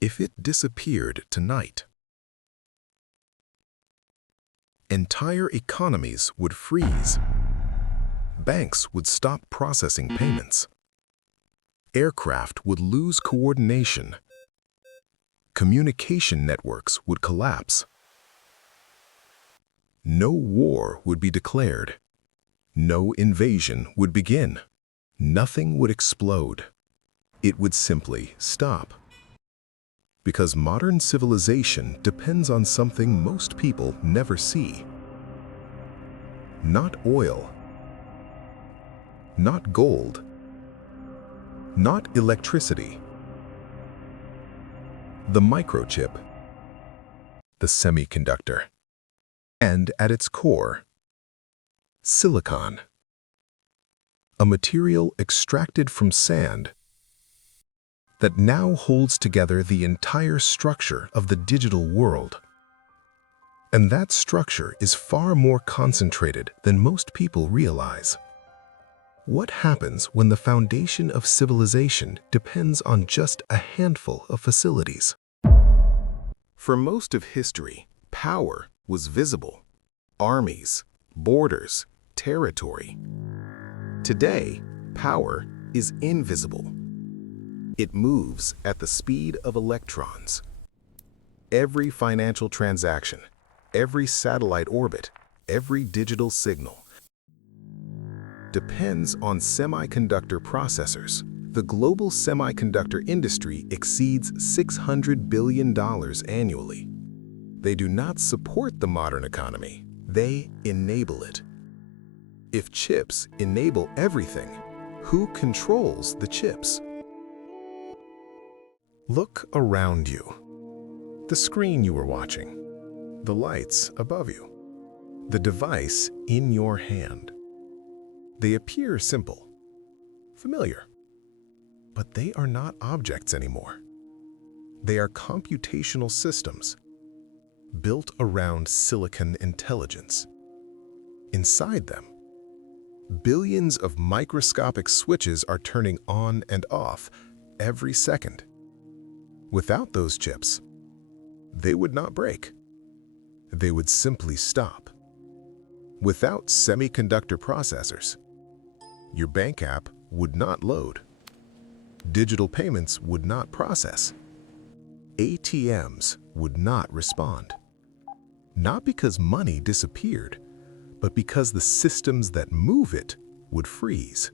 If it disappeared tonight, entire economies would freeze. Banks would stop processing payments. Aircraft would lose coordination. Communication networks would collapse. No war would be declared. No invasion would begin. Nothing would explode. It would simply stop. Because modern civilization depends on something most people never see. Not oil. Not gold. Not electricity. The microchip. The semiconductor. And at its core, silicon. A material extracted from sand that now holds together the entire structure of the digital world. And that structure is far more concentrated than most people realize. What happens when the foundation of civilization depends on just a handful of facilities? For most of history, power was visible. Armies, borders, territory. Today, power is invisible. It moves at the speed of electrons. Every financial transaction, every satellite orbit, every digital signal depends on semiconductor processors. The global semiconductor industry exceeds $600 billion annually. They do not support the modern economy. They enable it. If chips enable everything, who controls the chips? Look around you. The screen you are watching, the lights above you, the device in your hand. They appear simple, familiar, but they are not objects anymore. They are computational systems built around silicon intelligence. Inside them, billions of microscopic switches are turning on and off every second. Without those chips, they would not break. They would simply stop. Without semiconductor processors, your bank app would not load. Digital payments would not process. ATMs would not respond. Not because money disappeared, but because the systems that move it would freeze.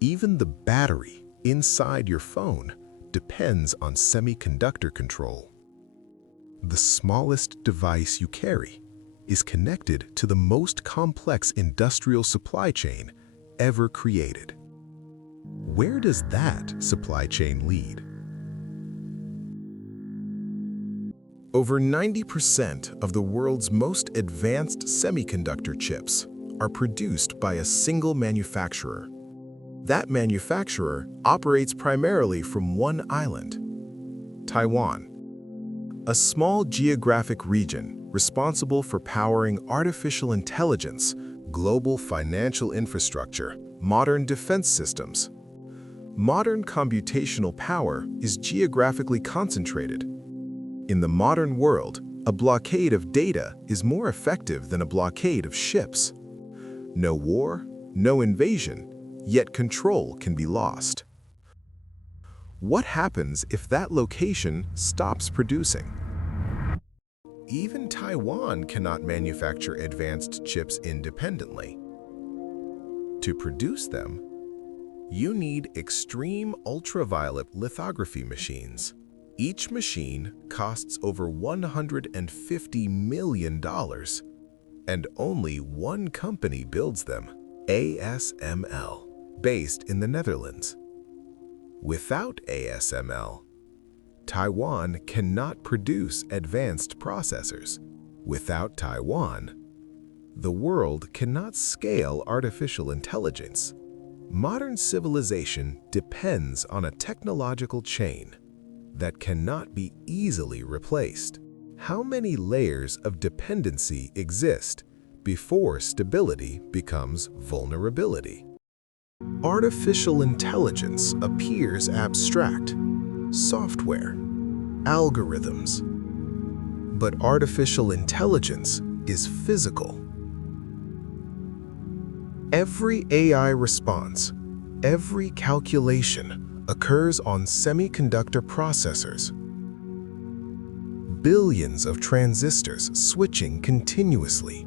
Even the battery inside your phone depends on semiconductor control. The smallest device you carry is connected to the most complex industrial supply chain ever created. Where does that supply chain lead? Over 90% of the world's most advanced semiconductor chips are produced by a single manufacturer. That manufacturer operates primarily from one island, Taiwan, a small geographic region responsible for powering artificial intelligence, global financial infrastructure, modern defense systems. Modern computational power is geographically concentrated. In the modern world, a blockade of data is more effective than a blockade of ships. No war, no invasion, yet control can be lost. What happens if that location stops producing? Even Taiwan cannot manufacture advanced chips independently. To produce them, you need extreme ultraviolet lithography machines. Each machine costs over $150 million, and only one company builds them, ASML, based in the Netherlands. Without ASML, Taiwan cannot produce advanced processors. Without Taiwan, the world cannot scale artificial intelligence. Modern civilization depends on a technological chain that cannot be easily replaced. How many layers of dependency exist before stability becomes vulnerability? Artificial intelligence appears abstract. Software, algorithms. But artificial intelligence is physical. Every AI response, every calculation occurs on semiconductor processors. Billions of transistors switching continuously.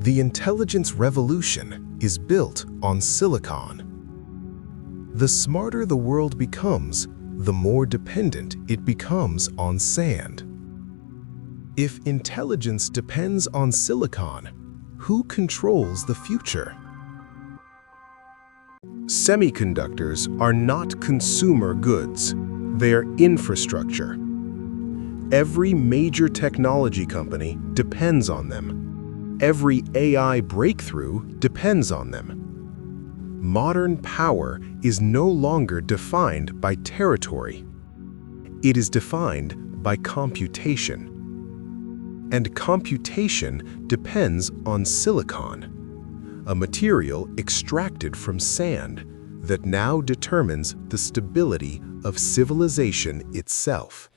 The intelligence revolution is built on silicon. The smarter the world becomes, the more dependent it becomes on sand. If intelligence depends on silicon, who controls the future? Semiconductors are not consumer goods, they're infrastructure. Every major technology company depends on them. Every AI breakthrough depends on them. Modern power is no longer defined by territory. It is defined by computation. And computation depends on silicon, a material extracted from sand that now determines the stability of civilization itself.